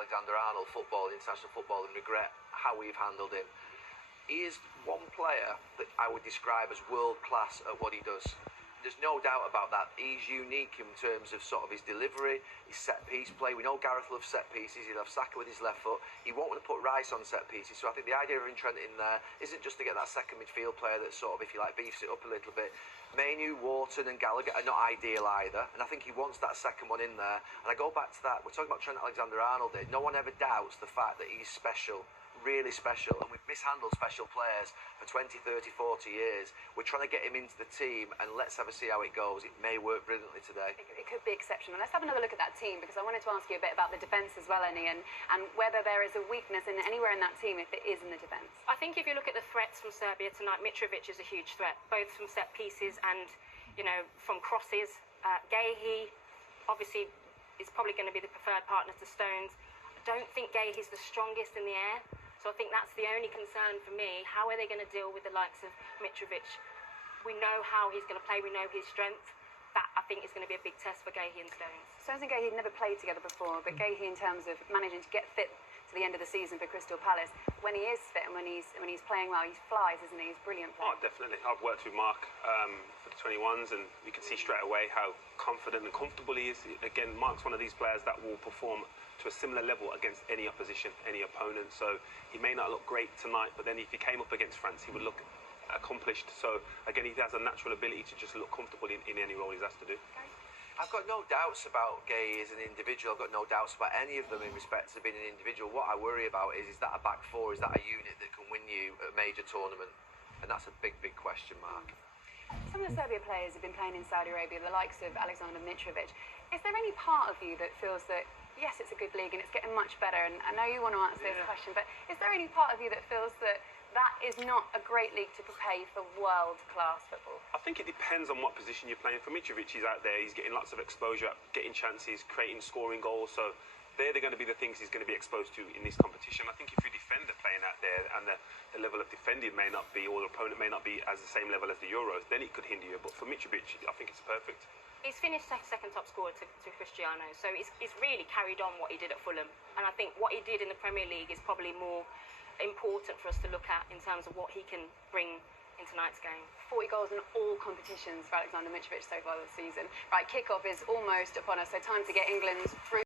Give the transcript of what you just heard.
Alexander-Arnold football, international football, and regret how we've handled him. He is one player that I would describe as world-class at what he does. There's no doubt about that. He's unique in terms of sort of his delivery, his set-piece play. We know Gareth loves set-pieces. He'll have Saka with his left foot. He won't want to put Rice on set-pieces. So I think the idea of having Trent in there isn't just to get that second midfield player that sort of, if you like, beefs it up a little bit. Mainu, Wharton and Gallagher are not ideal either. And I think he wants that second one in there. And I go back to that. We're talking about Trent Alexander-Arnold here. No one ever doubts the fact that he's special. Really special, and we've mishandled special players for 20, 30, 40 years. We're trying to get him into the team, and let's have a see how it goes. It may work brilliantly today. It could be exceptional. Let's have another look at that team, because I wanted to ask you a bit about the defence as well, Annie, and whether there is a weakness in anywhere in that team if it is in the defence. I think if you look at the threats from Serbia tonight, Mitrovic is a huge threat, both from set pieces and, you know, from crosses. Gahey, obviously, is probably going to be the preferred partner to Stones. I don't think Gahey's the strongest in the air. So I think that's the only concern for me. How are they going to deal with the likes of Mitrovic? We know how he's going to play. We know his strength. That, I think, is going to be a big test for Gahey and Stones. Stones and Gahey had never played together before, but Gahey, in terms of managing to get fit to the end of the season for Crystal Palace, when he is fit and when he's playing well, he flies, isn't he? He's brilliant player. Oh, definitely. I've worked with Mark for the 21s, and you can see straight away how confident and comfortable he is. Again, Mark's one of these players that will perform to a similar level against any opposition, any opponent. So he may not look great tonight, but then if he came up against France, he would look accomplished. So again, he has a natural ability to just look comfortable in any role he's asked to do. I've got no doubts about Gay as an individual. I've got no doubts about any of them in respect to being an individual. What I worry about is that a back four? Is that a unit that can win you a major tournament? And that's a big, big question mark. Some of the Serbia players have been playing in Saudi Arabia, the likes of Alexander Mitrovic. Is there any part of you that feels that, yes, it's a good league and it's getting much better, and I know you want to answer this question, but is there any part of you that feels that that is not a great league to prepare you for world-class football? I think it depends on what position you're playing. For Mitrovic, he's out there, he's getting lots of exposure, getting chances, creating, scoring goals, so they're going to be the things he's going to be exposed to in this competition. I think if you're a defender playing out there and the level of defending may not be, or the opponent may not be as the same level as the Euros, then it could hinder you. But for Mitrovic, I think it's perfect. He's finished second top scorer to Cristiano, so he's really carried on what he did at Fulham. And I think what he did in the Premier League is probably more important for us to look at in terms of what he can bring in tonight's game. 40 goals in all competitions for Alexander Mitrovic so far this season. Right, kick-off is almost upon us, so time to get England through.